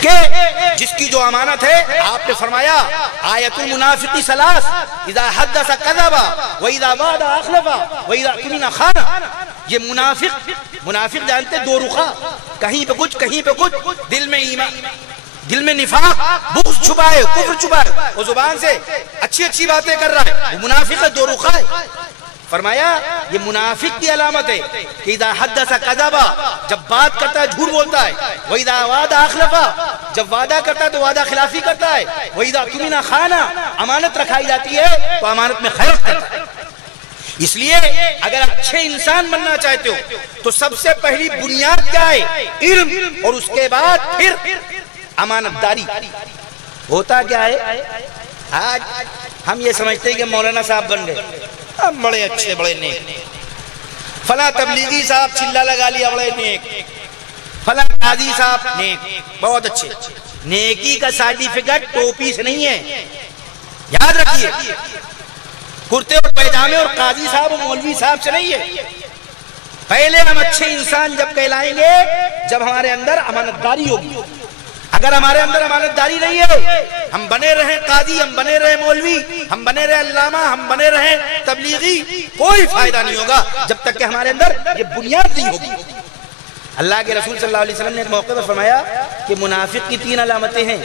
کہ جس کی جو امانت ہے آپ نے فرمایا آیت المنافق ثلاث اذا حدث کذب واذا وعد اخلف واذا اؤتمن خان. یہ منافق جانتے دو رخا، کہیں پہ کچھ کہیں پہ کچھ، دل میں ایمان، دل میں نفاق، بغض چھپائے، کفر چھپائے، وہ زبان سے اچھی اچھی باتیں کر رہا ہے، وہ منافق ہے، دو رخا ہے. فرمایا یہ منافق کی علامت ہے کہ اذا حدث کذب، جب بات کرتا ہے جھوٹ بولتا ہے، واذا وعد اخلف، جب وعدہ کرتا ہے تو وعدہ خلافی کرتا ہے، واذا اؤتمن خان، امانت رکھائی جاتی ہے تو امانت میں خیانت کرتا ہے. اس لیے اگر اچھے انسان بننا چاہتے ہو تو سب سے پہلی بنیاد کیا ہے؟ علم، اور اس کے بعد پھر امانت داری. ہوتا کیا ہے آج ہم یہ سمجھتے ہیں کہ مولانا صاحب بن گئے ہم بڑے اچھے بڑے نیک، فلاں تبلیغی صاحب چلا لگا لیا بڑے نیک، فلاں قاضی صاحب نیک، بہت اچھے. نیکی کا سرٹیفکیٹ ٹوپی سے نہیں ہے، یاد رکھیے. کرتے اور پیجامے اور قاضی صاحب اور مولوی صاحب سے نہیں ہے. پہلے ہم اچھے انسان جب کہلائیں گے جب ہمارے اندر امانت داری ہوگی. اگر ہمارے اندر امانت داری نہیں ہے، ہم بنے رہیں قاضی، ہم بنے رہیں مولوی، ہم بنے رہیں علامہ، ہم بنے رہیں تبلیغی، کوئی فائدہ نہیں ہوگا جب تک کہ ہمارے اندر یہ بنیاد نہیں ہوگی. اللہ کے رسول صلی اللہ علیہ وسلم نے ایک موقع پر فرمایا کہ منافق کی 3 علامتیں ہیں،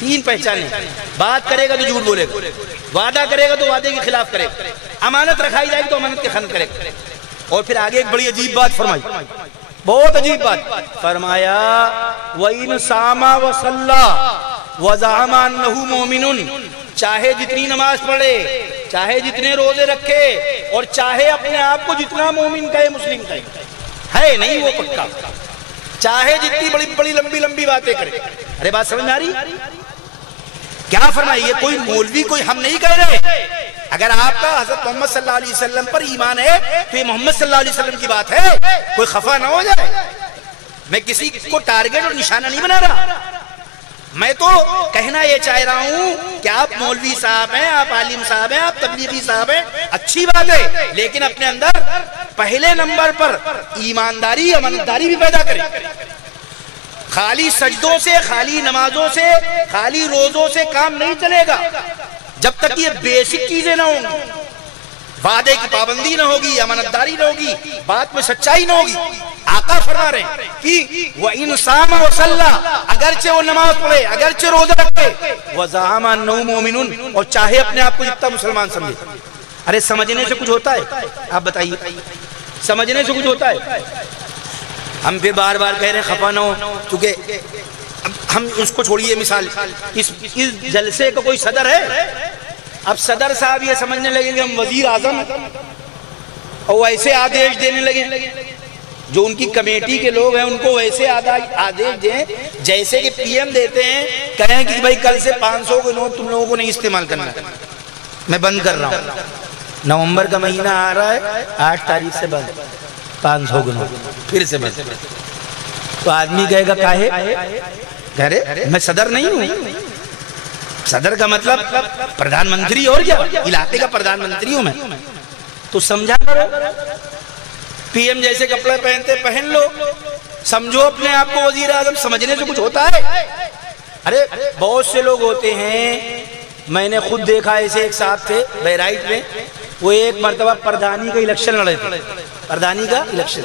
3 پہچانیں. بات کرے گا تو جھوٹ بولے گا، وعدہ کرے گا تو وعدے کے خلاف کرے گا، امانت رکھائی جائے گی تو امانت کی خیانت کرے گا. اور پھر آگے ایک بڑی عجیب بات فرمائی، بہت عجیب بات فرمایا، وَإِنْ سَامَ وَصَلَّى وَزَعَمَ أَنَّهُ مُؤْمِنٌ، چاہے جتنی نماز پڑھے، چاہے جتنے روزے رکھے، اور چاہے اپنے آپ کو جتنا مومن کہے، مسلم کہے، ہے نہیں وہ پکا، چاہے جتنی بڑی بڑی لمبی لمبی باتیں کرے. ارے بات سمجھ میں آ رہی؟ کیا فرمائی؟ یہ کوئی مولوی کوئی ہم نہیں کہہ رہے. اگر آپ کا حضرت محمد صلی اللہ علیہ وسلم پر ایمان ہے تو یہ محمد صلی اللہ علیہ وسلم کی بات ہے، کوئی خفا نہ ہو جائے. میں کسی کو ٹارگٹ اور نشانہ نہیں بنا رہا، میں تو کہنا یہ چاہ رہا ہوں کہ آپ مولوی صاحب ہیں، آپ عالم صاحب ہیں، آپ تبلیغی صاحب ہیں، اچھی بات ہے، لیکن اپنے اندر پہلے نمبر پر ایمانداری، امانتداری بھی پیدا کریں. خالی سجدوں سے، خالی نمازوں سے، خالی روزوں سے کام نہیں چلے گا جب تک یہ بیسک چیزیں نہ ہوں گی. وعدے کی پابندی نہ ہوگی، امانتداری نہ ہوگی، بات میں سچائی نہ ہوگی. آقا فرما رہے ہیں کہ وَإِنْ صَامَ وَصَلَّى، اگرچہ وہ نماز پڑھے، اگرچہ روزہ رکھے، وَزَعَمَ أَنَّهُ مُؤْمِنٌ، اور چاہے اپنے آپ کو جتنا مسلمان سمجھے. ارے سمجھنے سے کچھ ہوتا ہے؟ آپ بتائیے، سمجھنے سے کچھ ہوتا ہے؟ ہم پھر بار بار کہہ رہے ہیں خفا نہ ہو، کیونکہ ہم اس کو چھوڑیے. مثال اس جلسے کا کوئی صدر ہے، اب صدر صاحب یہ سمجھنے لگیں کہ ہم وزیر اعظم اور ویسے آدیش دینے لگیں، جو ان کی کمیٹی کے لوگ ہیں ان کو ویسے آدیش دیں جیسے کہ پی ایم دیتے ہیں، کہیں کہ بھائی کل سے 500 کے نوٹ تم لوگوں کو نہیں استعمال کرنا، میں بند کر رہا ہوں. نومبر کا مہینہ آ رہا ہے، 8 تاریخ سے بند، 500 کے نوٹ پھر سے بند. تو آدمی کہے گا کاہے؟ کہہ رہے میں صدر نہیں ہوں. صدر کا مطلب پردھان منتری، اور کیا علاقے کا پردھان منتری ہوں میں. تو سمجھا کرو، پی ایم جیسے کپڑے پہنتے پہن لو، سمجھو اپنے آپ کو وزیر اعظم. سمجھنے سے کچھ ہوتا ہے؟ ارے بہت سے لوگ ہوتے ہیں، میں نے خود دیکھا، ایسے ایک صاحب تھے بہرائچ میں، وہ ایک مرتبہ پردھانی کا الیکشن لڑے تھے. پردھانی کا الیکشن،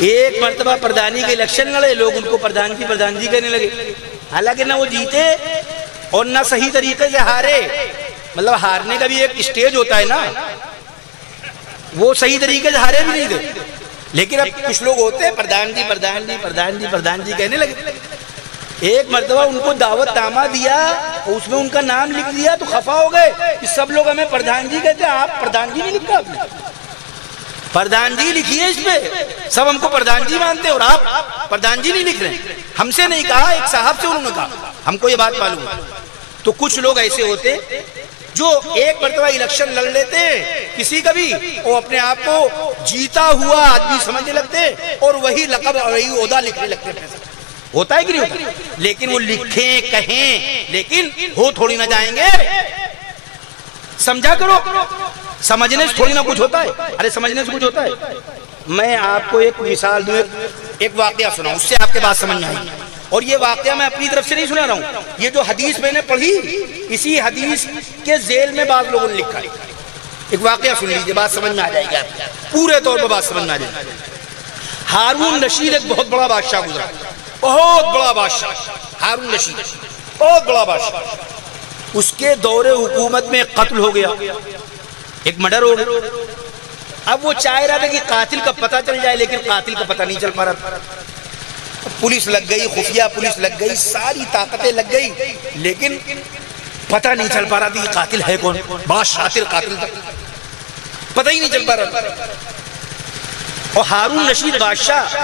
ایک مرتبہ پردھانی کا الیکشن لڑے، لوگ ان کو پردھان جی کہنے لگے. حالانکہ نہ وہ جیتے اور نہ صحیح طریقے سے ہارے. مطلب ہارنے کا بھی ایک اسٹیج ہوتا ہے نا، وہ صحیح طریقے سے ہارے بھی نہیں تھے. لیکن اب کچھ لوگ ہوتے ہیں پردھان جی کہنے لگے. ایک مرتبہ ان کو دعوت نامہ دیا، اس میں ان کا نام لکھ دیا تو خفا ہو گئے کہ سب لوگ ہمیں پردھان جی کہتے ہیں، آپ پردھان جی نہیں لکھا، آپ نے پردھان جی لکھیے اس پہ، سب ہم کو پردھان جی مانتے اور آپ پردھان جی نہیں لکھ رہے. ہم سے نہیں کہا، ایک صاحب سے انہوں نے کہا، ہم کو یہ بات معلوم ہے. تو کچھ لوگ ایسے ہوتے جو ایک مرتبہ الیکشن لڑ لیتے کسی کا بھی، وہ اپنے آپ کو جیتا ہوا آدمی سمجھنے لگتے اور وہی لقب اور وہی عہدہ لکھنے لگتے. ہوتا ہے کہ نہیں ہوتا؟ لیکن وہ لکھیں کہیں، لیکن ہو تھوڑی نہ جائیں گے. سمجھا کرو، سمجھنے سے تھوڑی نہ کچھ ہوتا ہے. ارے سمجھنے سے کچھ ہوتا ہے. میں آپ کو ایک مثال دوں، ایک واقعہ سناؤں، اس سے آپ کے بات سمجھ میں آئی. اور یہ واقعہ میں اپنی طرف سے نہیں سنا رہا ہوں، یہ جو حدیث میں نے پڑھی اسی حدیث کے ذیل میں بعض لوگوں نے لکھا ہے۔ ایک واقعہ سن لیجئے، بات سمجھ میں آ جائے گی آپ پورے طور پر بات سمجھ میں آ جائے گی۔ ہارون رشید ایک بہت بڑا بادشاہ گزرا، بہت بڑا بادشاہ، ہارون رشید بہت بڑا بادشاہ۔ اس کے دور حکومت میں ایک قتل ہو گیا، ایک مرڈر ہو گیا۔ اب وہ چاہ رہا تھا کہ قاتل کا پتہ چل جائے، لیکن قاتل کا پتہ نہیں چل پا رہا تھا۔ پولیس لگ گئی، خفیہ پولیس لگ گئی، ساری طاقتیں لگ گئی، لیکن پتہ نہیں چل پا رہا تھا کہ قاتل ہے کون۔ بڑا شاطر قاتل تھا، پتہ ہی نہیں چل پا رہا تھا۔ اور ہارون رشید بادشاہ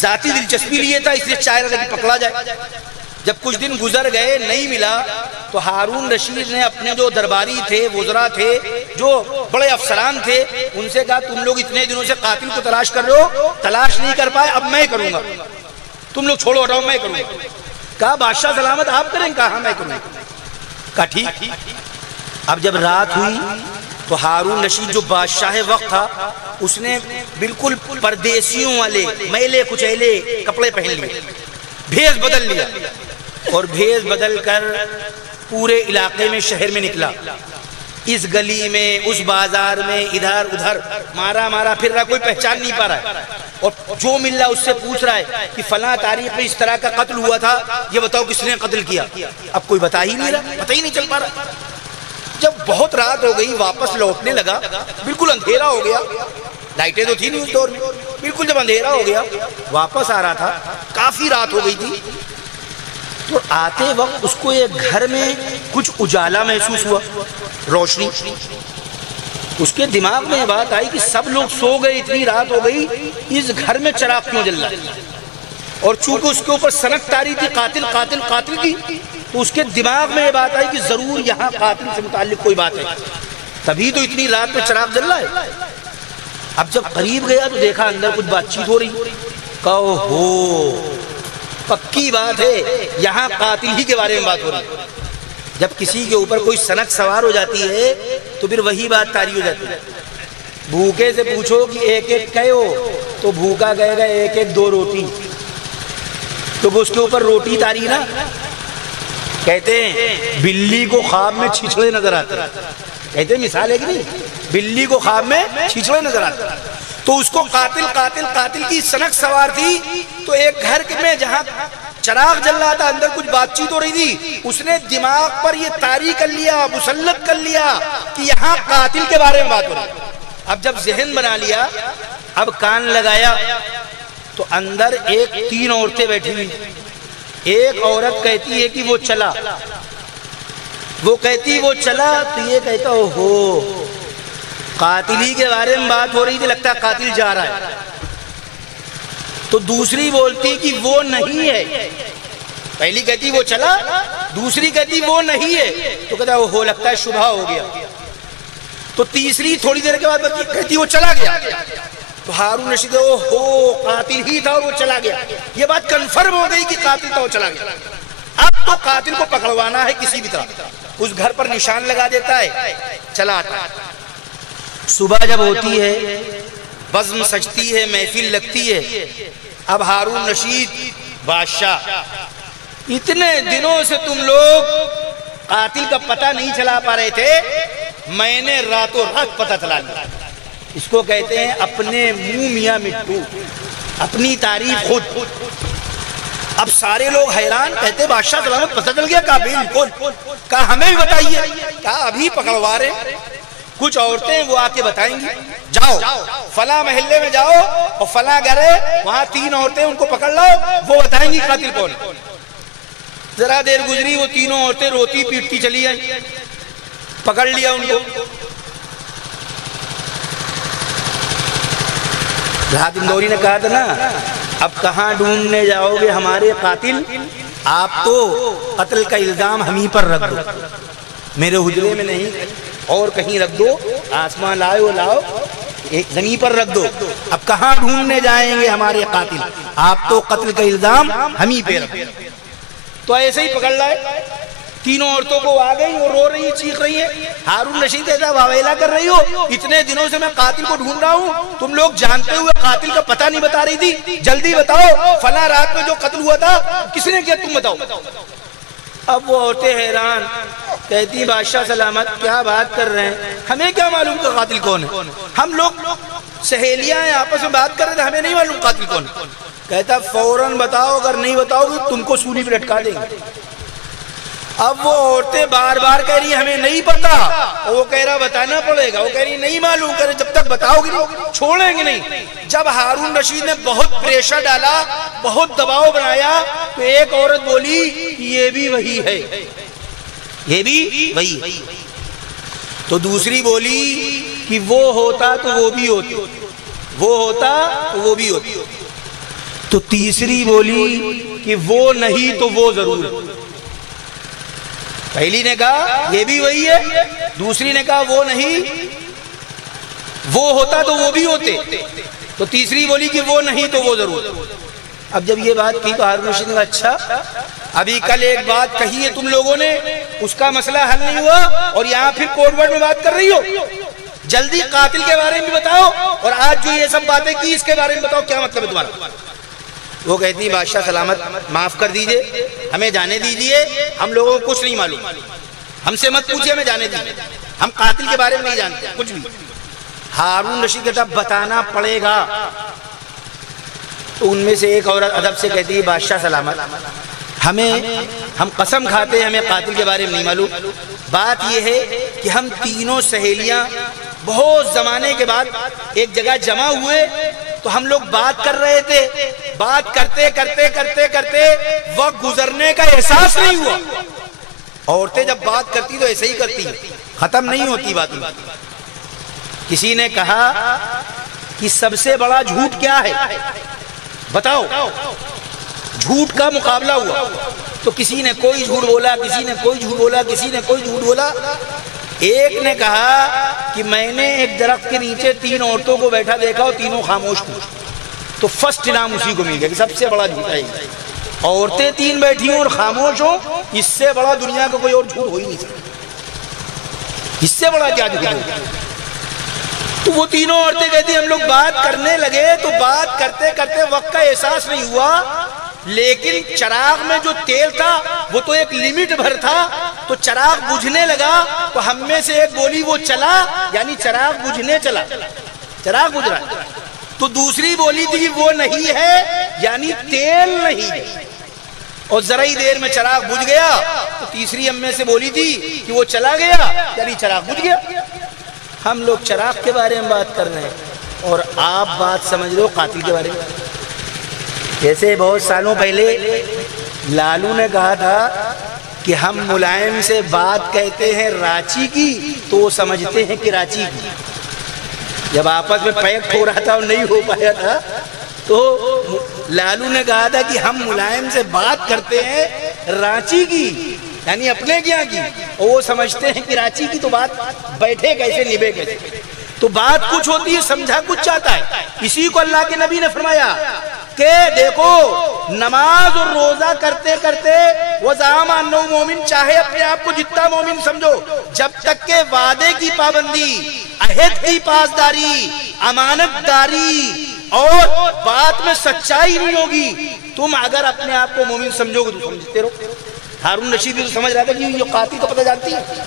ذاتی دلچسپی لیے تھا، اس لیے چاہ رہا تھا کہ پکڑا جائے۔ جب کچھ دن گزر گئے نہیں ملا تو ہارون رشید نے اپنے جو درباری تھے، وزراء تھے، جو بڑے افسران تھے، ان سے کہا تم لوگ اتنے دنوں سے قاتل کو تلاش کر رہے ہو، تلاش نہیں کر پائے، اب میں کروں گا، تم لوگ چھوڑو ہٹاؤ، میں کروں گا۔ کہا بادشاہ سلامت آپ کریں؟ کہا ہاں میں کروں گا۔ کہا ٹھیک۔ اب جب رات ہوئی تو ہارون رشید جو بادشاہ وقت تھا، اس نے بالکل پردیسیوں والے میلے کچیلے کپڑے پہن لیے، بھیس بدل لیا، اور بھیس بدل کر پورے علاقے میں، شہر میں نکلا۔ اس گلی میں، اس بازار میں، ادھر ادھر مارا پھر رہا، کوئی پہچان نہیں پا رہا ہے۔ اور جو مل رہا اس سے پوچھ رہا ہے کہ فلاں تاریخ میں اس طرح کا قتل ہوا تھا، یہ بتاؤ کس نے قتل کیا۔ اب کوئی بتا ہی نہیں رہا، پتہ ہی نہیں چل پا رہا۔ جب بہت رات ہو گئی، واپس لوٹنے لگا، بالکل اندھیرا ہو گیا، لائٹیں تو تھی نہیں اس دور میں، بالکل جب اندھیرا ہو گیا واپس آ رہا تھا، کافی رات ہو گئی تھی، تو آتے وقت اس کو ایک گھر میں کچھ اجالا محسوس ہوا، روشنی۔ اس کے دماغ میں یہ بات آئی کہ سب لوگ سو گئے، اتنی رات ہو گئی، اس گھر میں چراغ کیوں جل رہا ہے؟ اور چونکہ اس کے اوپر سنک تاری تھی قاتل قاتل قاتل کی، تو اس کے دماغ میں یہ بات آئی کہ ضرور یہاں قاتل سے متعلق کوئی بات ہے، تبھی تو اتنی رات میں چراغ جل رہا ہے۔ اب جب قریب گیا تو دیکھا اندر کچھ بات چیت ہو رہی، کہو ہو پکی بات ہے، یہاں قاتل ہی کے بارے میں بات ہو رہی ہے۔ جب کسی کے اوپر کوئی سنک سوار ہو جاتی ہے تو پھر وہی بات طاری ہو جاتی ہے۔ بھوکے سے پوچھو کہ ایک ایک کہو تو بھوکا کہے گا ایک ایک دو روٹی، تو وہ اس کے اوپر روٹی طاری نا۔ کہتے ہیں بلی کو خواب میں چھچڑے نظر آتے ہیں، کہتے ہیں مثال ہے کہ نہیں، بلی کو خواب میں چھچڑے نظر آتے ہیں۔ تو اس کو قاتل قاتل قاتل کی سنک سوار تھی، تو ایک گھر میں جہاں چراغ جل رہا تھا اندر کچھ بات چیت ہو رہی تھی، اس نے دماغ پر یہ طاری کر لیا، مسلط کر لیا کہ یہاں قاتل کے بارے میں بات ہو رہی ہے۔ اب جب ذہن بنا لیا، اب کان لگایا تو اندر ایک تین عورتیں بیٹھی ہوئی، ایک عورت کہتی ہے کہ وہ چلا، وہ کہتی وہ چلا، تو یہ کہتا ہو قاتلی کے بارے میں بات ہو رہی تھی، لگتا ہے قاتل جا رہا ہے۔ تو دوسری بولتی کہ وہ نہیں ہے، پہلی کہتی وہ چلا، دوسری کہتی وہ نہیں ہے، تو کہتا ہو لگتا ہے شبہ ہو گیا۔ تو تیسری تھوڑی دیر کے بعد کہتی وہ چلا گیا، تو ہارون رشید ہو قاتل ہی تھا اور وہ چلا گیا، یہ بات کنفرم ہو گئی کہ قاتل تھا وہ چلا گیا۔ اب تو قاتل کو پکڑوانا ہے کسی بھی طرح، اس گھر پر نشان لگا دیتا ہے، چلا آتا ہے۔ صبح جب ہوتی ہے، بزم سجتی ہے، محفل لگتی ہے، اب ہارون رشید بادشاہ، اتنے دنوں سے تم لوگ قاتل کا پتہ نہیں چلا پا رہے تھے، میں نے راتوں رات پتہ چلا لیا۔ اس کو کہتے ہیں اپنے منہ میاں مٹھو، اپنی تعریف خود۔ اب سارے لوگ حیران، کہتے بادشاہ سلامت پتہ چل گیا؟ کہا بالکل، کہا ہمیں بھی بتائیے، کہا ابھی پکڑوا رہے، کچھ عورتیں وہ آ کے بتائیں گی، جاؤ فلاں محلے میں جاؤ اور فلاں گھر ہے، وہاں تین عورتیں، ان کو پکڑ لاؤ، وہ بتائیں گی قاتل کون ہے۔ ذرا دیر گزری، وہ تینوں عورتیں روتی پیٹتی چلی آئیں، پکڑ لیا ان کو۔ رات اندوری نے کہا تھا نا، اب کہاں ڈھونڈنے جاؤ گے ہمارے قاتل، آپ تو قتل کا الزام ہمیں پر رکھ دو، میرے حجرے میں نہیں اور کہیں رکھ دو، آسمان لاؤ لاؤ ایک زمین پر رکھ دو، اب کہاں ڈھونڈنے جائیں گے ہمارے قاتل، آپ تو قتل کا الزام ہمیں پہ رکھ دو۔ تو ایسے ہی پکڑ لائے، تینوں عورتوں کو آ گئی اور رو رہی چیخ رہی ہیں. ہارون رشید کہتا واویلا کر رہی ہو, اتنے دنوں سے میں قاتل کو ڈھونڈ رہا ہوں, تم لوگ جانتے ہوئے قاتل کا پتہ نہیں بتا رہی تھی, جلدی بتاؤ فلاں رات میں جو قتل ہوا تھا کس نے کیا, تم بتاؤ. اب وہ عورتیں حیران, کہتی بادشاہ سلامت کیا بات کر رہے ہیں, ہمیں کیا معلوم کہ قاتل کون ہے, ہم لوگ سہیلیاں ہیں آپس میں بات کر رہے تھے, ہمیں نہیں معلوم قاتل کون ہے. کہتا فوراً بتاؤ, اگر نہیں بتاؤ گے تم کو سولی پہ لٹکا دیں گے. اب وہ عورتیں بار بار کہہ رہی ہمیں نہیں پتا, وہ کہہ رہا بتانا پڑے گا, وہ کہہ رہی نہیں معلوم, کہہ رہے جب تک بتاؤ گی چھوڑیں گے نہیں. جب ہارون رشید نے بہت پریشر ڈالا, بہت دباؤ بنایا, تو ایک عورت بولی یہ بھی وہی ہے, یہ بھی وہی. تو دوسری بولی کہ وہ ہوتا تو وہ بھی ہوتی, وہ ہوتا تو وہ بھی ہوتی. تو تیسری بولی کہ وہ نہیں تو وہ ضرور ہے. پہلی نے کہا یہ بھی وہی ہے, دوسری نے کہا وہ نہیں, وہ ہوتا تو وہ بھی ہوتے, تو تیسری بولی کہ وہ نہیں تو وہ ضرور. اب جب یہ بات کی تو ہارون رشید نے کہا اچھا, ابھی کل ایک بات کہی ہے تم لوگوں نے, اس کا مسئلہ حل نہیں ہوا, اور یہاں پھر کوڈ ورڈ میں بات کر رہی ہو, جلدی قاتل کے بارے میں بھی بتاؤ, اور آج جو یہ سب باتیں کی اس کے بارے میں بتاؤ کیا مطلب ہے تمہارا. وہ کہتی بادشاہ سلامت معاف کر دیجئے, ہمیں جانے دیجئے, ہم لوگوں کو کچھ نہیں معلوم, ہم سے مت پوچھئے, ہمیں جانے دیجئے, ہم قاتل کے بارے میں نہیں جانتے کچھ بھی. ہارون رشید کہتا بتانا پڑے گا. تو ان میں سے ایک عورت ادب سے کہتی ہے بادشاہ سلامت ہم قسم کھاتے ہیں ہمیں قاتل کے بارے میں نہیں معلوم. بات یہ ہے کہ ہم تینوں سہیلیاں بہت زمانے کے بعد ایک جگہ جمع ہوئے, تو ہم لوگ بات کر رہے تھے, بات کرتے کرتے کرتے کرتے وقت گزرنے کا احساس نہیں ہوا. عورتیں جب بات کرتی تو ایسے ہی کرتی, ختم نہیں ہوتی بات. کسی نے کہا کہ سب سے بڑا جھوٹ کیا ہے بتاؤ, جھوٹ کا مقابلہ ہوا, تو کسی نے کوئی جھوٹ بولا, کسی نے کوئی جھوٹ بولا, کسی نے کوئی جھوٹ بولا. ایک نے کہا کہ میں نے ایک درخت کے نیچے تین عورتوں کو بیٹھا دیکھا اور تینوں خاموش تھیں, تو فرسٹ انعام اسی کو مل گیا کہ سب سے بڑا جھوٹ ہے. عورتیں تین بیٹھی ہوں اور خاموش ہوں, اس سے بڑا دنیا کا کوئی اور جھوٹ ہو ہی نہیں سکتا, اس سے بڑا کیا جھوٹ ہے. تو وہ تینوں عورتیں کہتی ہم لوگ بات کرنے لگے, تو بات کرتے کرتے وقت کا احساس نہیں ہوا, لیکن چراغ میں جو تیل تھا وہ تو ایک لیمٹ بھر تھا, تو چراغ بجھنے لگا, تو ہم میں سے ایک بولی وہ چلا, یعنی چراغ بجھنے چلا, چراغ بجھ رہا ہے. تو دوسری بولی تھی وہ نہیں ہے, یعنی تیل نہیں ہے, اور ذرا ہی دیر میں چراغ بجھ گیا. تو تیسری ہم میں سے بولی تھی کہ وہ چلا گیا, یعنی چراغ بجھ گیا. ہم لوگ چراغ کے بارے میں بات کر رہے ہیں اور آپ بات سمجھ رہے ہو قاتل کے بارے میں. جیسے بہت سالوں پہلے لالو نے کہا تھا کہ ہم ملائم سے بات کہتے ہیں رانچی کی تو وہ سمجھتے ہیں کہ رانچی کی. جب آپس میں پیکٹ ہو رہا تھا اور نہیں ہو پایا تھا تو لالو نے کہا تھا کہ ہم ملائم سے بات کرتے ہیں رانچی کی, یعنی اپنے کیا کی, اور وہ سمجھتے ہیں کہ رانچی کی, تو بات بیٹھے کیسے نبھے کیسے. تو بات کچھ ہوتی ہے, سمجھا کچھ چاہتا ہے. اسی کو اللہ کے نبی نے فرمایا کہ دیکھو نماز اور روزہ کرتے کرتے وَزَعَمَ أَنَّهُ مُؤْمِنٌ, چاہے اپنے آپ کو جتنا مومن سمجھو, جب تک کہ وعدے کی پابندی, عہد کی پاسداری, امانت داری اور بات میں سچائی نہیں ہوگی, تم اگر اپنے آپ کو مومن سمجھو گے تو سمجھتے رہو. ہارون رشید بھی تو سمجھ رہا تھا کہ یہ قاتل کو پتہ جانتی ہے.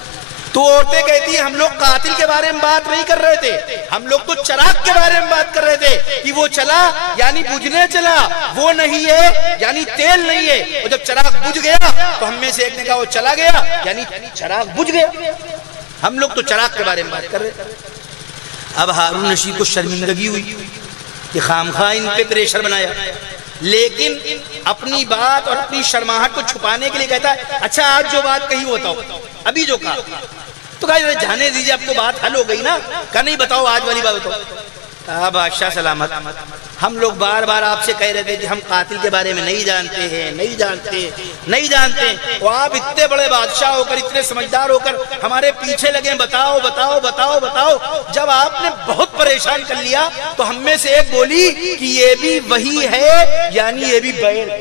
تو عورتیں کہتی ہیں ہم لوگ قاتل کے بارے میں بات نہیں کر رہے تھے, ہم لوگ تو چراغ کے بارے میں بات کر رہے تھے کہ وہ چلا یعنی بجھنے چلا, وہ نہیں ہے یعنی تیل نہیں ہے. اور جب چراغ بجھ گیا تو ہم میں سے ایک نے کہا وہ چلا گیا, یعنی چراغ بجھ گیا. ہم لوگ تو چراغ کے بارے میں بات کر رہے تھے. اب ہارون رشید کو شرمندگی ہوئی کہ خامخواہ ان پہ پریشر بنایا, لیکن اپنی بات اور اپنی شرماہٹ کو چھپانے کے لیے کہتا ہے اچھا آج جو بات کہی وہ بتاؤ, ابھی جو کہا. تو کہا جانے دیجئے, اب تو بات حل ہو گئی نا, کہا نہیں بتاؤ آج والی بات بتاؤ. کہا بادشاہ سلامت ہم لوگ بار بار آپ سے کہہ رہے تھے کہ ہم قاتل کے بارے میں نہیں جانتے ہیں, نہیں جانتے, نہیں جانتے, اور آپ اتنے بڑے بادشاہ ہو کر, اتنے سمجھدار ہو کر ہمارے پیچھے لگے بتاؤ بتاؤ بتاؤ بتاؤ. جب آپ نے بہت پریشان کر لیا تو ہم میں سے ایک بولی کہ یہ بھی وہی ہے, یعنی یہ بھی بیل.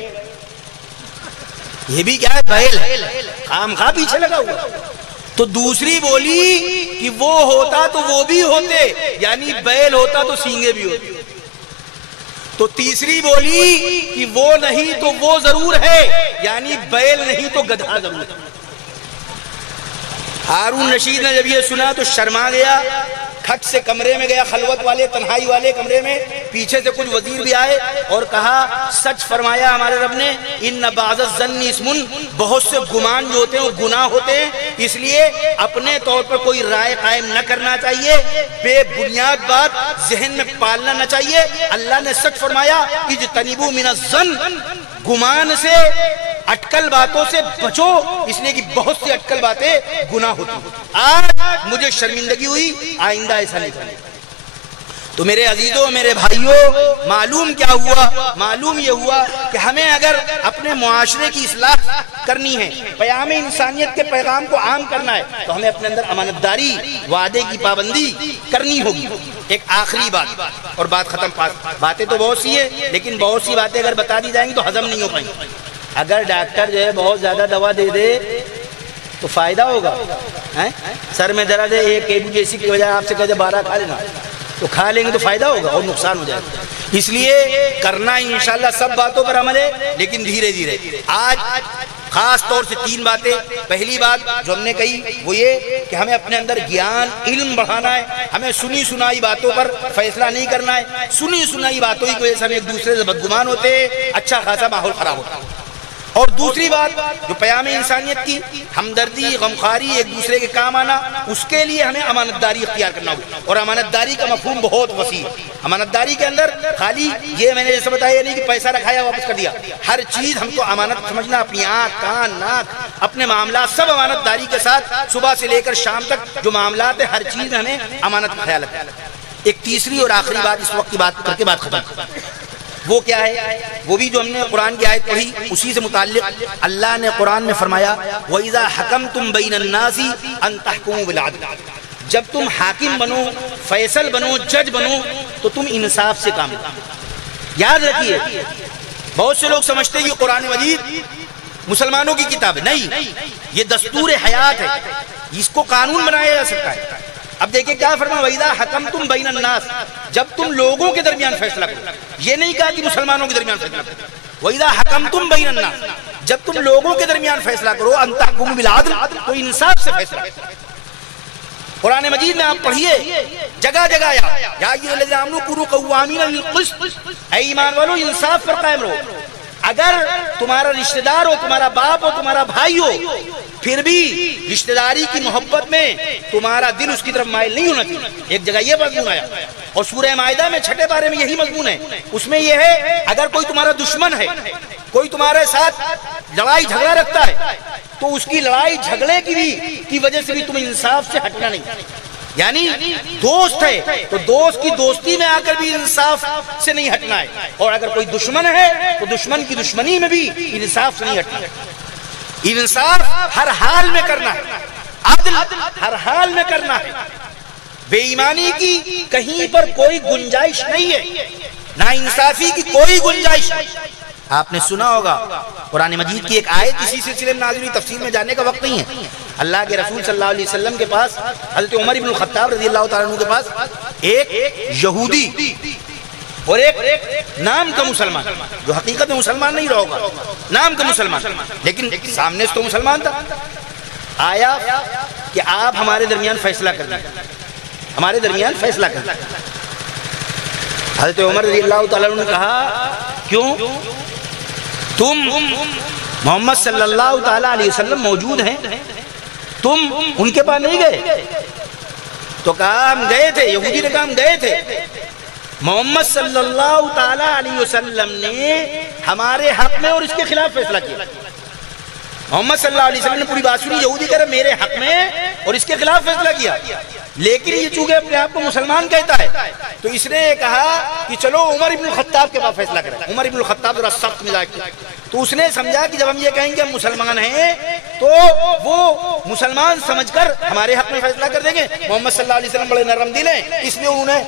یہ بھی کیا ہے؟ بیل ہے، خام خواہ پیچھے لگا ہوا۔ تو دوسری بولی کہ وہ ہوتا تو وہ بھی ہوتے، یعنی بیل ہوتا تو سینگے بھی ہوتے۔ تو تیسری بولی کہ وہ نہیں تو وہ ضرور ہے، یعنی بیل نہیں تو گدھا ضرور ہے۔ ہارون رشید نے جب یہ سنا تو شرما گیا، کھٹ سے کمرے میں گیا، خلوت والے تنہائی والے کمرے میں، پیچھے سے کچھ وزیر بھی آئے اور کہا سچ فرمایا ہمارے رب نے، ان بعض الظن اسم، بہت سے گمان جو ہوتے ہیں وہ گناہ ہوتے ہیں، اس لیے اپنے طور پر کوئی رائے قائم نہ کرنا چاہیے، بے بنیاد بات ذہن میں پالنا نہ چاہیے۔ اللہ نے سچ فرمایا اجتنبوا من الظن، گمان سے اٹکل باتوں سے بچو، اس لیے کہ بہت سی اٹکل باتیں گناہ ہوتی ہیں۔ آج مجھے شرمندگی ہوئی، آئندہ ایسا نہیں کریں۔ تو میرے عزیزوں، میرے بھائیوں، معلوم کیا ہوا؟ معلوم یہ ہوا کہ ہمیں اگر اپنے معاشرے کی اصلاح کرنی ہے، پیام انسانیت کے پیغام کو عام کرنا ہے، تو ہمیں اپنے اندر امانت داری، وعدے کی پابندی کرنی ہوگی۔ ایک آخری بات اور بات ختم۔ باتیں تو بہت سی ہیں، لیکن بہت سی باتیں اگر بتا دی جائیں گی تو ہضم نہیں ہو پائیں گی۔ اگر ڈاکٹر جو ہے بہت زیادہ دوا دے دے تو فائدہ ہوگا؟ سر میں درد ہے، ایک KBJC کی وجہ آپ سے کہتے 12 کھا لینا، تو کھا لیں گے تو فائدہ ہوگا اور نقصان ہو جائے گا۔ اس لیے کرنا انشاءاللہ سب باتوں پر عمل ہے، لیکن دھیرے دھیرے۔ آج خاص طور سے 3 باتیں۔ پہلی بات جو ہم نے کہی وہ یہ کہ ہمیں اپنے اندر گیان، علم بڑھانا ہے، ہمیں سنی سنائی باتوں پر فیصلہ نہیں کرنا ہے۔ سنی سنائی باتوں کی وجہ سے ہم ایک دوسرے سے بدگمان ہوتے ہیں، اچھا خاصا ماحول خراب ہوتا ہے۔ اور دوسری بات جو پیام انسانیت کی، ہمدردی، غمخواری، ایک دوسرے کے کام آنا، اس کے لیے ہمیں امانت داری اختیار کرنا ہوگا۔ اور امانت داری کا مفہوم بہت وسیع ہے۔ امانت داری کے اندر خالی یہ میں نے جیسے بتایا نہیں کہ پیسہ رکھایا واپس کر دیا، ہر چیز ہم کو امانت سمجھنا، اپنی آنکھ، کان، ناک، اپنے معاملات سب امانت داری کے ساتھ، صبح سے لے کر شام تک جو معاملات ہیں ہر چیز میں ہمیں امانت کا خیال رکھنا۔ ایک تیسری اور آخری بات اس وقت کی بات کر کے بات ختم، وہ کیا ہے؟ وہ بھی جو ہم نے قرآن کی آیت پڑھی اسی سے متعلق اللہ نے قرآن میں فرمایا وَإِذَا حَكَمْتُمْ بَيْنَ النَّاسِ أَن تَحْكُمُوا بِالْعَدْلِ، جب تم حاکم بنو، فیصل بنو، جج بنو تو تم انصاف سے کام کرو۔ یاد رکھیے، بہت سے لوگ سمجھتے ہیں یہ قرآن مجید مسلمانوں کی کتاب ہے، نہیں، یہ دستور حیات ہے، اس کو قانون بنایا جا سکتا ہے۔ اب دیکھیں کیا فرمایا وَإِذَا حَكَمْتُمْ بَيْنَ النَّاسِ، جب تم لوگوں کے درمیان فیصلہ کرو، یہ نہیں کہا کہ مسلمانوں کے درمیان فیصلہ کرو۔ وَإِذَا حَكَمْتُمْ بَيْنَ النَّاسِ، جب تم لوگوں کے درمیان فیصلہ کرو، أَن تَحْكُمُوا بِالْعَدْلِ، تو انصاف سے فیصلہ کرو۔ قرآن مجید میں آپ پڑھیے جگہ جگہ یا ایھا الذین آمنوا کونوا قوامین بالقسط، اے ایمان والو انصاف پر قائم رہو۔ اگر تمہارا رشتہ دار ہو، تمہارا باپ ہو، تمہارا بھائی ہو، پھر بھی رشتہ داری کی محبت میں تمہارا دل اس کی طرف مائل نہیں ہونا چاہیے۔ ایک جگہ یہ مضمون آیا، اور سورہ مائدہ میں 6 پارے میں یہی مضمون ہے۔ اس میں یہ ہے اگر کوئی تمہارا دشمن ہے، کوئی تمہارے ساتھ لڑائی جھگڑا رکھتا ہے، تو اس کی لڑائی جھگڑے کی وجہ سے بھی تم انصاف سے ہٹنا نہیں، یعنی دوست ہے تو دوست کی دوستی میں آ کر بھی انصاف سے نہیں ہٹنا ہے، اور اگر کوئی دشمن ہے تو دشمن کی دشمنی میں بھی انصاف سے نہیں ہٹنا ہے۔ انصاف ہر حال میں کرنا ہے، عدل ہر حال میں کرنا ہے، بے ایمانی کی کہیں پر کوئی گنجائش نہیں ہے، نا انصافی کی کوئی گنجائش نہیں۔ آپ نے سنا ہوگا قرآن مجید کی ایک آیت اسی سلسلے میں نازل ہوئی، تفسیر میں جانے کا وقت نہیں ہے۔ اللہ کے رسول صلی اللہ علیہ وسلم کے پاس، حضرت عمر بن الخطاب رضی اللہ تعالیٰ عنہ کے پاس ایک یہودی اور ایک نام کا مسلمان، جو حقیقت میں مسلمان نہیں رہا ہوگا، نام کا مسلمان لیکن سامنے سے تو مسلمان تھا، آیا کہ آپ ہمارے درمیان فیصلہ کر دیں، ہمارے درمیان فیصلہ کر دیں۔ حضرت عمر رضی اللہ تعالیٰ عنہ نے کہا کیوں؟ تم محمد صلی اللہ تعالیٰ علیہ وسلم موجود ہیں، تم ان کے پاس نہیں گئے؟ تو کہا ہم گئے تھے، یہودی نے کہا ہم گئے تھے، محمد صلی اللہ تعالیٰ علیہ وسلم نے ہمارے حق میں اور اس کے خلاف فیصلہ کیا۔ محمد صلی اللہ علیہ وسلم نے پوری بات سنی، یہودی کہہ رہے میرے حق میں اور اس کے خلاف فیصلہ کیا، لیکن یہ چونکہ اپنے آپ کو مسلمان کہتا ہے تو اس نے کہا کہ چلو عمر ابن الخطاب کے پاس فیصلہ کریں۔ عمر ابن الخطاب ذرا سخت مزاج تھے، تو اس نے سمجھا کہ جب ہم یہ کہیں گے ہم مسلمان ہیں تو وہ مسلمان سمجھ کر ہمارے حق میں فیصلہ کر دیں گے۔ محمد صلی اللہ علیہ وسلم بڑے نرم دل ہیں، اس لیے انہوں نے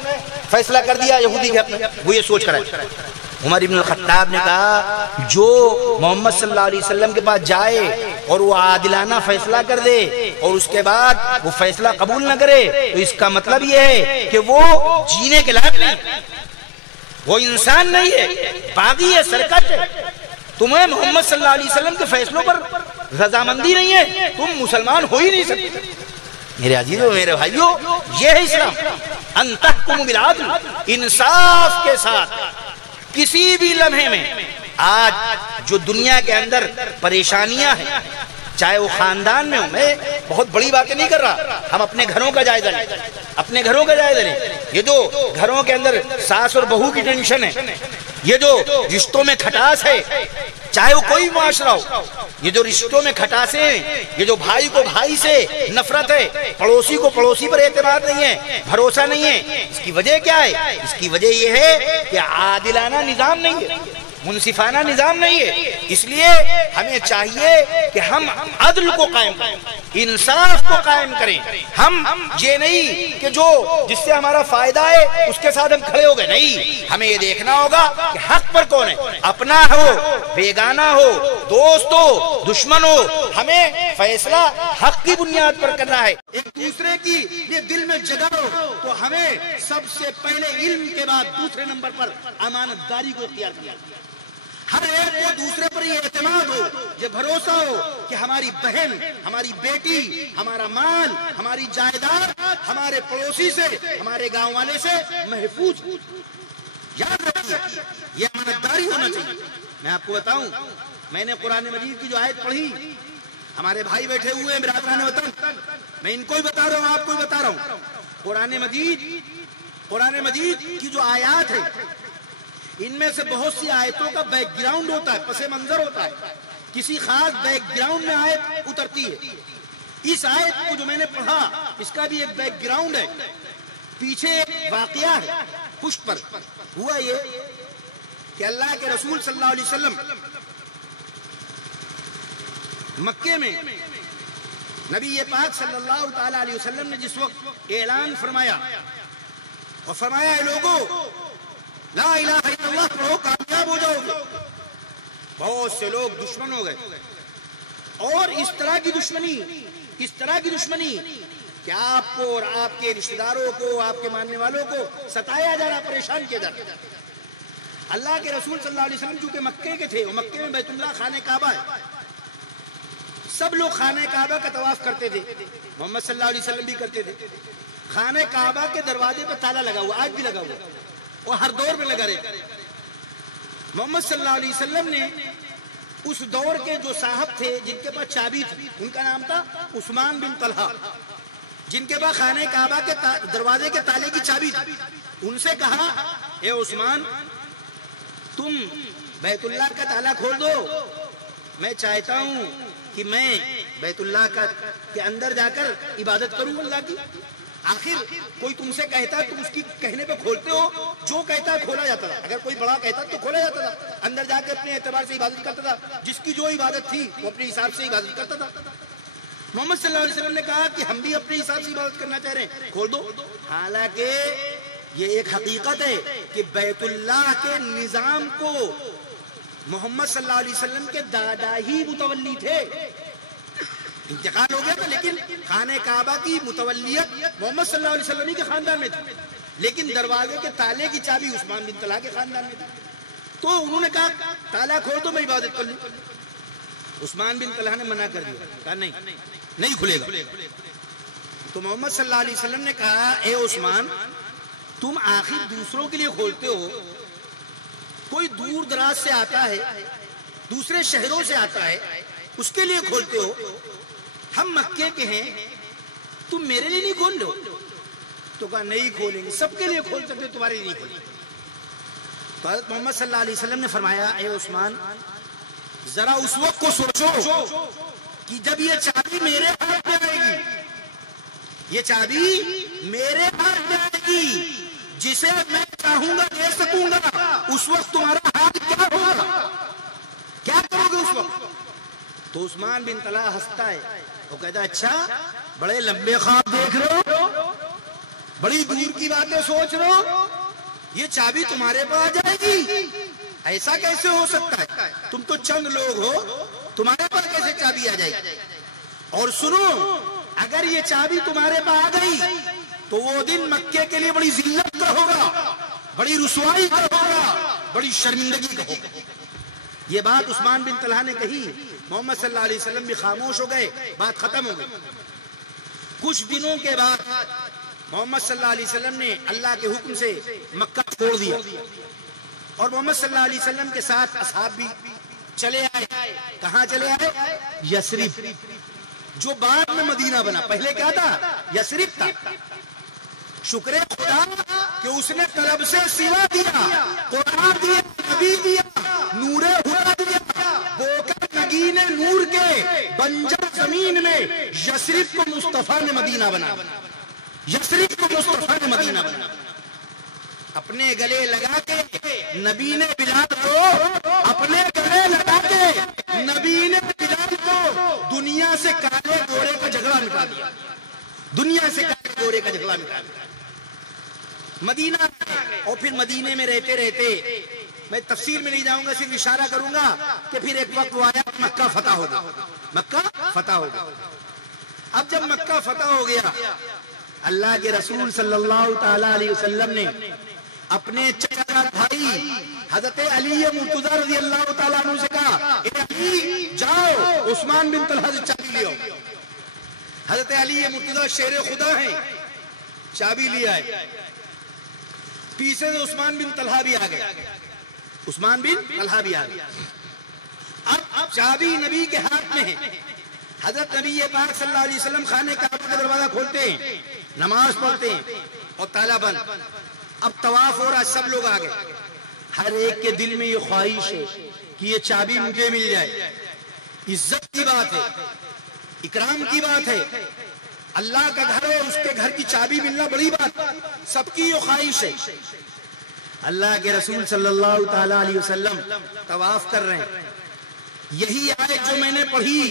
فیصلہ کر دیا یہودی کے حق میں، وہ یہ سوچ کر آئے۔ عمر ابن الخطاب نے کہا جو محمد صلی اللہ علیہ وسلم کے پاس جائے اور وہ عادلانہ فیصلہ کر دے اور اس کے بعد وہ فیصلہ قبول نہ کرے تو اس کا مطلب یہ ہے کہ وہ جینے کے لائق نہیں، وہ انسان نہیں ہے، باغی ہے، سرکش ہے۔ تمہیں محمد صلی اللہ علیہ وسلم کے فیصلوں پر رضامندی نہیں ہے، تم مسلمان ہو ہی نہیں سکتے۔ میرے عزیزو، میرے بھائیو، یہ ہے اسلام، ان تحکم بالعدل، انصاف کے ساتھ۔ کسی بھی لمحے میں آج جو دنیا کے اندر پریشانیاں ہیں، چاہے وہ خاندان میں ہوں، میں بہت بڑی باتیں نہیں کر رہا، ہم اپنے گھروں کا جائزہ لیں، اپنے گھروں کا جائزہ لیں۔ یہ جو گھروں کے اندر ساس اور بہو کی ٹینشن ہے، یہ جو رشتوں میں کھٹاس ہے، چاہے وہ کوئی معاشرہ ہو، یہ جو رشتوں میں کھٹاسیں ہیں، یہ جو بھائی کو بھائی سے نفرت ہے، پڑوسی کو پڑوسی پر اعتماد نہیں ہے، بھروسہ نہیں ہے، اس کی وجہ کیا ہے؟ اس کی وجہ یہ ہے کہ عادلانہ نظام نہیں ہے، منصفانہ نظام نہیں ہے۔ اس لیے ہمیں چاہیے کہ ہم عدل کو قائم کریں، انصاف کو قائم کریں۔ ہم یہ نہیں کہ جو جس سے ہمارا فائدہ ہے اس کے ساتھ ہم کھڑے ہو گئے، نہیں، ہمیں یہ دیکھنا ہوگا کہ حق پر کون ہے، اپنا ہو، بیگانہ ہو، دوست ہو، دشمن ہو، ہمیں فیصلہ حق کی بنیاد پر کرنا ہے۔ ایک دوسرے کی یہ دل میں جگہ ہو تو ہمیں سب سے پہلے علم کے بعد دوسرے نمبر پر امانت داری کو اختیار کرنا ہے۔ ہر ایک کو دوسرے پر یہ اعتماد ہو، یہ بھروسہ ہو کہ ہماری بہن، ہماری بیٹی، ہمارا مال، ہماری جائیداد ہمارے پڑوسی سے، ہمارے گاؤں والے سے محفوظ ہو۔ یاد رکھیے، یہ امانتداری ہونا چاہیے۔ میں آپ کو بتاؤں، میں نے قرآن مجید کی جو آیت پڑھی، ہمارے بھائی بیٹھے ہوئے ہیں برادران وطن، میں ان کو ہی بتا رہا ہوں، آپ کو ہی بتا رہا ہوں۔ قرآن مجید کی جو آیات ہے، ان میں سے بہت سی آیتوں کا بیک گراؤنڈ ہوتا ہے، پس منظر ہوتا ہے، کسی خاص بیک گراؤنڈ میں آیت اترتی ہے۔ اس آیت کو جو میں نے پڑھا، اس کا بھی ایک بیک گراؤنڈ ہے، پیچھے ایک واقعہ ہے۔ پشت پر ہوا یہ کہ اللہ کے رسول صلی اللہ علیہ وسلم مکے میں نبی پاک صلی اللہ تعالی علیہ وسلم نے جس وقت اعلان فرمایا اور فرمایا اے لوگوں لا الہ الا اللہ پڑھو کامیاب ہو جاؤ گے، بہت سے لوگ دشمن ہو گئے، اور اس طرح کی دشمنی کہ آپ کو اور آپ کے رشتہ داروں کو، آپ کے ماننے والوں کو ستایا جا رہا، پریشان کیا جا رہا۔ اللہ کے رسول صلی اللہ علیہ وسلم چونکہ مکے کے تھے، اور مکے میں بیت اللہ خانہ کعبہ ہے، سب لوگ خانہ کعبہ کا طواف کرتے تھے، محمد صلی اللہ علیہ وسلم بھی کرتے تھے۔ خانہ کعبہ کے دروازے پہ تالا لگا ہوا، آج بھی لگا ہوا، وہ ہر دور میں لگا رہے۔ محمد صلی اللہ علیہ وسلم نے اس دور کے جو صاحب تھے جن کے پاس چابی تھی، ان کا نام تھا عثمان بن طلحہ، جن کے پاس خانہ کعبہ کے دروازے کے تالے کی چابی تھی، ان سے کہا اے عثمان تم بیت اللہ کا تالا کھول دو، میں چاہتا ہوں کہ میں بیت اللہ کے اندر جا کر عبادت کروں اللہ کی۔ آخر کوئی تم سے کہتا ہے تم اس کی کہنے پہ کھولتے ہو، جو کہتا ہے کھولا جاتا تھا، اگر کوئی بڑا کہتا تو کھولا جاتا تھا، اندر جا کے اپنے اعتبار سے عبادت کرتا تھا، جس کی جو عبادت تھی وہ اپنے حساب سے عبادت کرتا تھا۔ محمد صلی اللہ علیہ وسلم نے کہا کہ ہم بھی اپنے حساب سے عبادت کرنا چاہ رہے ہیں، کھول دو۔ حالانکہ یہ ایک حقیقت ہے کہ بیت اللہ کے نظام کو محمد صلی اللہ علیہ وسلم کے دادا ہی متولی تھے، انتقال ہو گیا تھا، لیکن خانہ کعبہ کی متولیت محمد صلی اللہ علیہ وسلم کے خاندان میں تھی، لیکن دروازے کے تالے کی چابی عثمان بن طلحہ کے خاندان میں تھی۔ تو انہوں نے کہا تالا کھول دو، میں عبادت کر لوں۔ عثمان بن طلحہ نے منع کر دیا، کہا نہیں کھلے گا۔ تو محمد صلی اللہ علیہ وسلم نے کہا اے عثمان تم آخر دوسروں کے لیے کھولتے ہو، کوئی دور دراز سے آتا ہے، دوسرے شہروں سے آتا ہے، اس کے لیے کھولتے ہو، ہم مکے کے ہیں، تم میرے لیے نہیں کھول لو؟ تو کہا نہیں کھولیں گے، سب کے لیے کھول سکتے، تمہارے لیے نہیں کھولیں گے۔ تو حضرت محمد صلی اللہ علیہ وسلم نے فرمایا اے عثمان ذرا اس وقت کو سوچو کہ جب یہ چابی میرے ہاتھ میں آئے گی، یہ چابی میرے ہاتھ میں آئے گی، جسے میں چاہوں گا دے سکوں گا، اس وقت تمہارا ہاتھ کیا ہوگا، کیا کرو گے اس وقت؟ تو عثمان بن طلحہ ہنستا ہے، وہ کہتا ہے اچھا بڑے لمبے خواب دیکھ رہے ہو، بڑی دور کی باتیں سوچ رہے ہو، یہ چابی تمہارے پاس آ جائے گی ایسا کیسے ہو سکتا ہے؟ تم تو چند لوگ ہو، تمہارے پاس کیسے چابی آ جائے گی؟ اور سنو، اگر یہ چابی تمہارے پاس آ گئی تو وہ دن مکے کے لیے بڑی ذلت کا ہوگا، بڑی رسوائی کا ہوگا، بڑی شرمندگی کا ہوگا۔ یہ بات عثمان بن طلحہ نے کہی، محمد صلی اللہ علیہ وسلم بھی خاموش ہو گئے، بات ختم ہو گئی۔ کچھ دنوں کے بعد محمد صلی اللہ علیہ وسلم نے اللہ کے حکم سے مکہ چھوڑ دیا، اور محمد صلی اللہ علیہ وسلم کے ساتھ اصحاب بھی چلے آئے۔ کہاں چلے آئے؟ یثرب، جو بعد میں مدینہ بنا، پہلے کیا تھا؟ یثرب تھا۔ شکر خدا کہ اس نے طلب سے سوا دیا، قرآن دیا، نبی دیا، نور ہدا دیا، بوکر نگین نور کے بنجر زمین میں یثرب کو مصطفیٰ نے مدینہ بنا، یثرب کو مصطفیٰ نے مدینہ بنا۔ اپنے گلے لگا کے نبی نے بلال کو، اپنے گلے لگا کے نبی نے بلال کو دنیا سے کالے گورے کا جھگڑا مٹا دیا، دنیا سے کالے گورے کا جھگڑا مٹا دیا۔ مدینہ، اور پھر مدینے میں رہتے رہتے، میں تفصیل میں نہیں جاؤں گا، صرف اشارہ کروں گا کہ پھر ایک وقت وہ آیا مکہ فتح ہو گیا، مکہ فتح ہو گیا۔ اب جب مکہ فتح ہو گیا، اللہ کے رسول صلی اللہ تعالی علیہ وسلم نے اپنے چچا بھائی حضرت علی مرتضی رضی اللہ تعالیٰ عنہ سے کہا، اے علی جاؤ عثمان بن طلحہ سے چابی لے آؤ۔ حضرت علی مرتضی شیر خدا ہیں، چابی لے آئے۔ پیچھے سے عثمان بن طلحہ بھی آ گئے، عثمان بن طلحہ بھی آ گئے۔ اب چابی نبی کے ہاتھ میں ہے۔ حضرت نبی پاک صلی اللہ علیہ وسلم خانے کعبہ کا دروازہ کھولتے ہیں، نماز پڑھتے ہیں، اور تالا بند۔ اب طواف ہو رہا، سب لوگ آ گئے۔ ہر ایک کے دل میں یہ خواہش ہے کہ یہ چابی مجھے مل جائے۔ عزت کی بات ہے، اکرام کی بات ہے، اللہ کا گھر ہے، اس کے گھر کی چابی ملنا بڑی بات، سب کی یہ خواہش ہے۔ اللہ کے رسول صلی اللہ تعالی علیہ وسلم طواف کر رہے ہیں۔ یہی آیت جو میں نے پڑھی،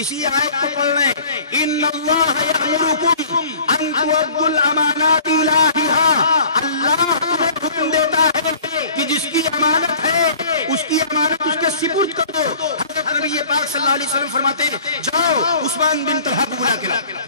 اسی آیت کو پڑھ رہے ہیں، ان اللہ یأمرکم ان تؤدوا الامانات الی اہلھا۔ اللہ تمہیں حکم دیتا ہے کہ جس کی امانت ہے اس کی امانت اس کے سپرد کر دو۔ حضرت نبی پاک صلی اللہ علیہ وسلم فرماتے ہیں، جاؤ عثمان بن طلحہ کو بلا کے لاؤ۔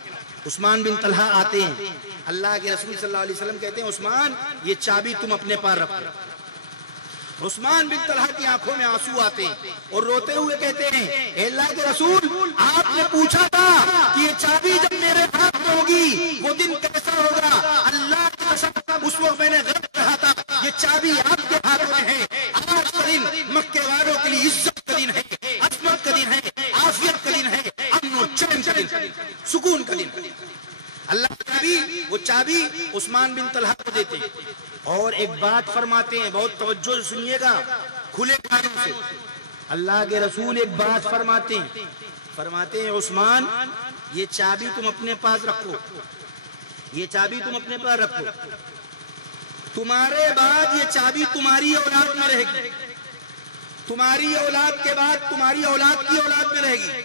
عثمان بن طلحہ آتے ہیں، اللہ کے رسول صلی اللہ علیہ وسلم کہتے ہیں، عثمان یہ چابی تم اپنے پاس رکھو۔ عثمان بن طلحہ کی آنکھوں میں آنسو آتے ہیں اور روتے ہوئے کہتے ہیں، اے اللہ کے رسول، آپ نے پوچھا تھا کہ یہ چابی جب میرے ہاتھ میں ہوگی وہ دن کیسا ہوگا۔ اللہ کے قسم اس وقت میں نے غلط کہا تھا، یہ چابی آپ کے ہاتھ میں ہے۔ آج کا دن مکے والوں کے لیے عزت کا دن ہے، عظمت کا دن ہے، عافیت کا دن ہے، امن و چین کا دن ہے، سکون کا دن ہے۔ اللہ کے نبی وہ چابی عثمان بن طلحہ کو دیتے ہیں، اور ایک بات فرماتے ہیں، بہت توجہ سے سنیے گا کھلے کانوں سے۔ اللہ کے رسول ایک بات فرماتے ہیں، عثمان یہ چابی تم اپنے پاس رکھو، یہ چابی تم اپنے پاس رکھو، تمہارے بعد یہ چابی تمہاری اولاد میں رہے گی، تمہاری اولاد کے بعد تمہاری اولاد کی اولاد میں رہے گی،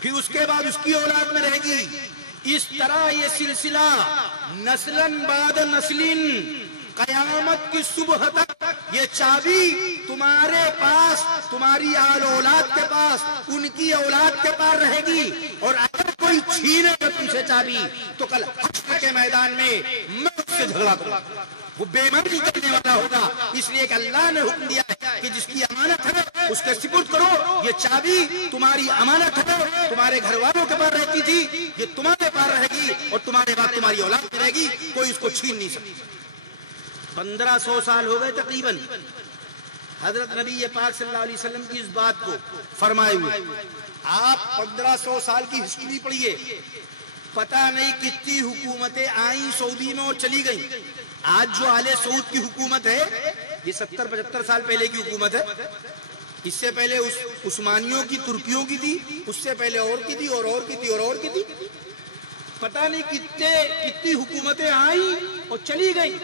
پھر اس کے بعد اس کی اولاد میں رہے گی۔ اس طرح یہ سلسلہ نسلاً بعد نسلن، قیامت کی صبح تک یہ چابی تمہارے پاس، تمہاری آل اولاد کے پاس، ان کی اولاد کے پاس رہے گی۔ اور اگر کوئی چھینے گا تم سے چابی تو کل حشر کے میدان میں میں اس سے جھگڑا کروں گا، وہ بے ایمانی کرنے والا ہوگا۔ اس لیے کہ اللہ نے حکم دیا ہے کہ جس کی امانت ہے اس کے سپرد کرو۔ یہ چابی تمہاری امانت ہے، تمہارے گھر والوں کے پاس رہتی تھی، یہ تمہارے پاس رہے گی، اور تمہارے بعد تمہاری اولاد میں رہے گی، کوئی اس کو چھین نہیں سکتا۔ 1500 سال ہو گئے تقریباً حضرت نبی پاک صلی اللہ علیہ وسلم کی اس بات کو فرمائے ہوئے۔ آپ 1500 سال کی ہسٹری پڑھیے، پتہ نہیں کتنی حکومتیں آئیں سعودی میں اور چلی گئیں۔ آج جو آل سعود کی حکومت ہے یہ 70-75 سال پہلے کی حکومت ہے۔ اس سے پہلے عثمانیوں کی، ترکیوں کی تھی، اس سے پہلے اور کی تھی، اور کی تھی، اور کی تھی۔ پتہ نہیں کتنی حکومتیں آئیں اور چلی گئیں۔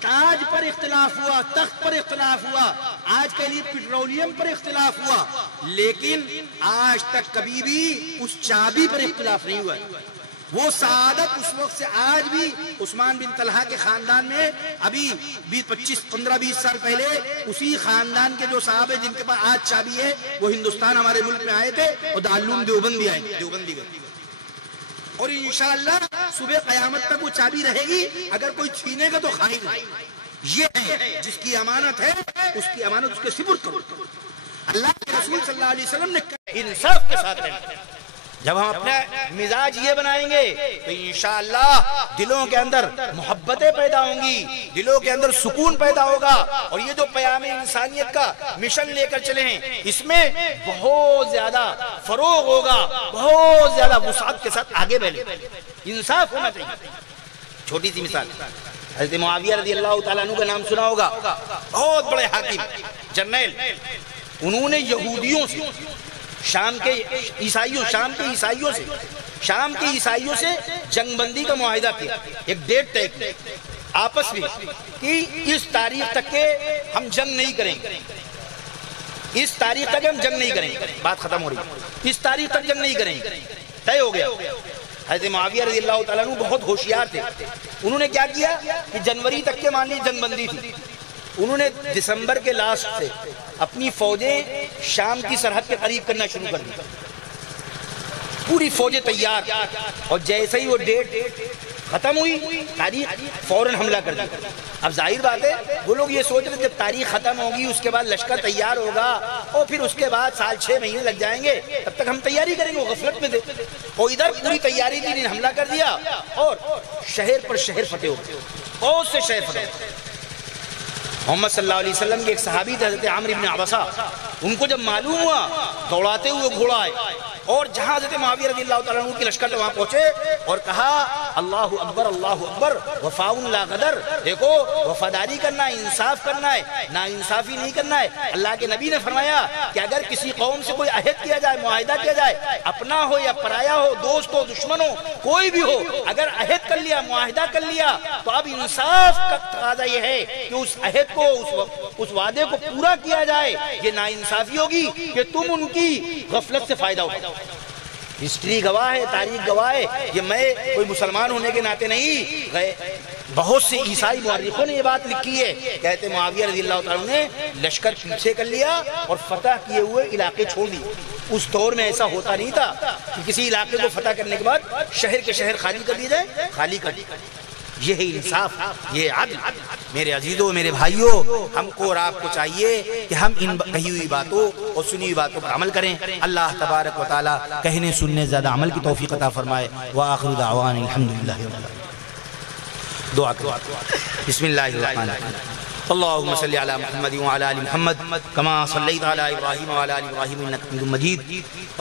تاج پر اختلاف ہوا، تخت پر اختلاف ہوا، آج کے لیے پیٹرولیم پر اختلاف ہوا، لیکن آج تک کبھی بھی اس چابی پر اختلاف نہیں ہوا۔ وہ سعادت اس وقت سے آج بھی عثمان بن طلحہ کے خاندان میں ابھی 15-20 سال پہلے اسی خاندان کے جو صحابے جن کے پاس آج چابی ہے وہ ہندوستان ہمارے ملک میں آئے تھے اور دارالعلوم دیوبند بھی آئے، دیوبند بھی گئے، اور انشاءاللہ صبح قیامت تک وہ چابی رہے گی، اگر کوئی چھینے گا تو خائن ہے۔ یہ ہے جس کی امانت ہے، اس کی امانت اس کے سپرد کرو۔ اللہ کے رسول صلی اللہ علیہ وسلم نے انصاف کے ساتھ رہنا۔ جب ہم اپنا مزاج یہ بنائیں گے تو انشاءاللہ دلوں کے اندر محبتیں پیدا ہوں گی، دلوں کے اندر سکون پیدا ہوگا، اور یہ جو پیام انسانیت کا مشن لے کر چلے ہیں اس میں بہت زیادہ فروغ ہوگا، بہت زیادہ وسعت کے ساتھ آگے بڑھیں۔ انصاف ہونا چاہیے۔ چھوٹی سی مثال، حضرت معاویہ رضی اللہ تعالیٰ عنہ کا نام سنا ہوگا، بہت بڑے حاکم جنرل، انہوں نے یہودیوں سے شام کے عیسائیوں سے جنگ بندی کا معاہدہ کیا، ایک ڈیٹ طے کی آپس میں کہ اس تاریخ تک کے ہم جنگ نہیں کریں گے، اس تاریخ تک ہم جنگ نہیں کریں گے، بات ختم ہو رہی ہے، اس تاریخ تک جنگ نہیں کریں گے، طے ہو گیا۔ حضرت معاویہ رضی اللہ تعالیٰ عنہ بہت ہوشیار تھے، انہوں نے کیا کیا کہ جنوری تک کے مان لی جنگ بندی تھی، انہوں نے دسمبر کے لاسٹ سے اپنی فوجیں شام کی سرحد کے قریب کرنا شروع کر دی، پوری فوجیں تیار، اور جیسے ہی وہ ڈیٹ ختم ہوئی تاریخ فوراً حملہ کر دی۔ اب ظاہر بات ہے وہ لوگ یہ سوچ رہے جب تاریخ ختم ہوگی اس کے بعد لشکر تیار ہوگا اور پھر اس کے بعد 6 مہینے لگ جائیں گے، تب تک ہم تیاری کریں گے، وہ غفلت میں تھے، اور ادھر پوری تیاری تھی، حملہ کر دیا اور شہر پر شہر فتح ہو گئے، بہت سے شہر فتح ہو گئے۔ محمد صلی اللہ علیہ وسلم کے ایک صحابی تھے حضرت عامر بن عبسہ، ان کو جب معلوم ہوا دوڑاتے ہوئے گھوڑا آئے، اور جہاں حضرت معاویہ رضی اللہ تعالیٰ عنہ کی لشکر وہاں پہنچے اور کہا اللہ اکبر اللہ اکبر وفاء لا غدر، دیکھو وفاداری کرنا ہے، انصاف کرنا ہے، نا انصافی نہیں کرنا ہے۔ اللہ کے نبی نے فرمایا کہ اگر کسی قوم سے کوئی عہد کیا جائے، معاہدہ کیا جائے، اپنا ہو یا پرایا ہو، دوست ہو دشمن ہو، کوئی بھی ہو، اگر عہد کر لیا، معاہدہ کر لیا، تو اب انصاف کا تقاضا یہ ہے کہ اس عہد کو، اس وعدے کو پورا کیا جائے۔ یہ نا انصافی ہوگی کہ تم ان کی غفلت سے فائدہ اٹھاؤ۔ ہسٹری گواہ ہے، تاریخ گواہ ہے، یہ میں کوئی مسلمان ہونے کے ناطے نہیں، بہت سے عیسائی مورخوں نے یہ بات لکھی ہے، کہتے معاویہ رضی اللہ تعالیٰ نے لشکر پیچھے کر لیا اور فتح کیے ہوئے علاقے چھوڑ دیے۔ اس دور میں ایسا ہوتا نہیں تھا کہ کسی علاقے کو فتح کرنے کے بعد شہر کے شہر خالی کر دیے جائے، خالی کر دیے۔ یہ ہے انصاف، یہ عدل۔ میرے عزیزوں، میرے بھائیوں، ہم کو اور آپ کو چاہیے کہ ہم ان کہی ہوئی باتوں اور سنی ہوئی باتوں پر عمل کریں۔ اللہ تبارک و تعالی کہنے سننے زیادہ عمل کی توفیق عطا فرمائے۔ وآخر دعوانا الحمدللہ رب العالمین۔ دعا کرو۔ بسم اللہ الرحمن الرحیم۔ اللهم صل على محمد وعلى آل محمد كما صليت على إبراهيم وعلى آل إبراهيم إنك حميد مجيد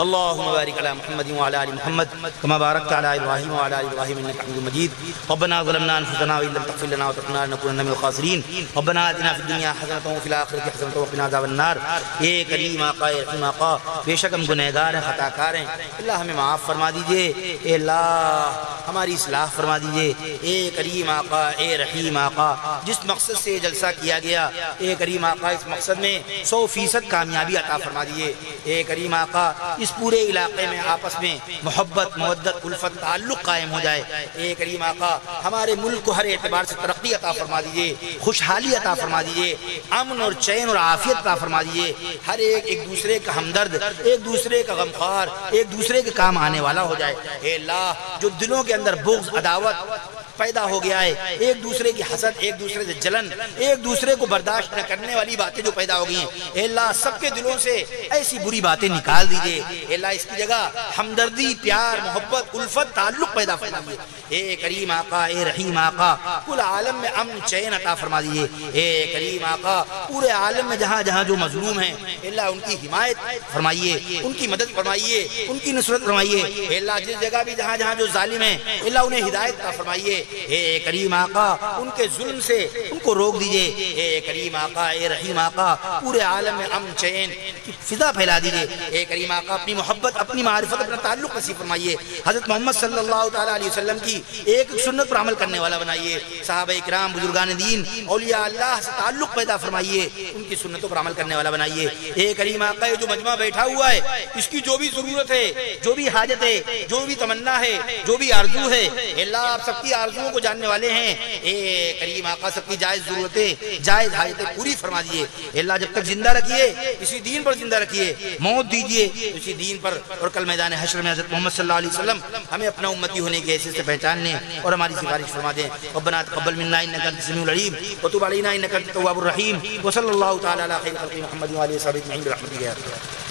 اللهم بارك على محمد وعلى آل محمد كما باركت على إبراهيم وعلى آل إبراهيم إنك حميد مجيد ربنا ظلمنا أنفسنا وإن لم تغفر لنا وترحمنا لنكونن من الخاسرين ربنا آتنا في الدنيا حسنة وفي الآخرة حسنة وقنا عذاب النار۔ اے کریم آقا، اے رحیم آقا، بے شک ہم گنہگار ہیں، خطا کار ہیں، اللہ ہمیں معاف فرما دیجئے، اے اللہ ہماری اصلاح فرما دیجئے۔ اے کریم آقا، اے رحیم آقا، جس مقصد سے جلسہ کیا گیا، اے کریم آقا اس مقصد میں 100% کامیابی عطا فرما دیئے۔ اے کریم آقا اس پورے علاقے میں آپس میں محبت، مودت، الفت، تعلق قائم ہو جائے۔ اے کریم آقا ہمارے ملک کو ہر اعتبار سے ترقی عطا فرما دیجئے، خوشحالی عطا فرما دیجئے، امن اور چین اور عافیت عطا فرما دیجئے۔ ہر ایک دوسرے کا ہمدرد، ایک دوسرے کا غمخوار، ایک دوسرے کے کام آنے والا ہو جائے۔ اے اللہ جو دلوں کے اندر بغض، عداوت پیدا ہو گیا ہے، ایک دوسرے کی حسد، ایک دوسرے سے جلن، ایک دوسرے کو برداشت نہ کرنے والی باتیں جو پیدا ہو گئی ہیں، اے اللہ سب کے دلوں سے ایسی بری باتیں نکال دیجئے۔ اے اللہ اس کی جگہ ہمدردی، پیار، محبت، الفت، تعلق پیدا فرما دیجئے۔ اے کریم آقا، اے رحیم آقا کل عالم میں امن چین عطا فرما دیجئے۔ اے کریم آقا پورے عالم میں جہاں جہاں جو مظلوم ہیں اے اللہ ان کی حمایت فرمائیے، ان کی مدد فرمائیے، ان کی نصرت فرمائیے۔ اے اللہ جس جگہ بھی جہاں جہاں جو ظالم ہیں اے اللہ انہیں ہدایت عطا فرمائیے۔ اے کریم آقا ان کے ظلم سے ان کو روک دیجئے، اے کریم آقا، اے رحیم آقا پورے عالم میں امن چین کی فضا پھیلا دیجئے، اے کریم آقا اپنی محبت، اپنی معرفت، اپنا تعلق نصیب فرمائیے، حضرت محمد صلی اللہ تعالیٰ علیہ وسلم کی ایک سنت پر عمل کرنے والا بنائیے، صحابہ اکرام، بزرگان دین، اولیاء اللہ سے تعلق پیدا فرمائیے، ان کی سنتوں پر عمل کرنے والا بنائیے، اے کریم آقا یہ جو مجمع بیٹھا ہوا ہے اس کی جو بھی ضرورت ہے، جو بھی حاجت ہے، جو بھی تمنا ہے، جو بھی آرزو ہے، اللہ آپ سب کی آرزوؤں کو جاننے والے ہیں، اے کریم آقا سب کی جائز ضرورتیں، جائز حاجتیں پوری فرما دیئے، اللہ جب تک زندہ رکھیے اسی دین پر زندہ رکھیے، موت دیجئے اسی دین پر، اور کل میدان حشر میں حضرت محمد صلی اللہ علیہ وسلم ہمیں اپنا امتی ہونے کے حیثیت سے پہچاننے اور ہماری سفارش فرما دیں۔ ربنا تقبل منا انک انت السمیع العلیم وتب علینا انک انت التواب الرحیم، وصلی اللہ تعالی علی خیر خلق محمد وآلہ وصحبہ اجمعین برحمتک یا ارحم الراحمین۔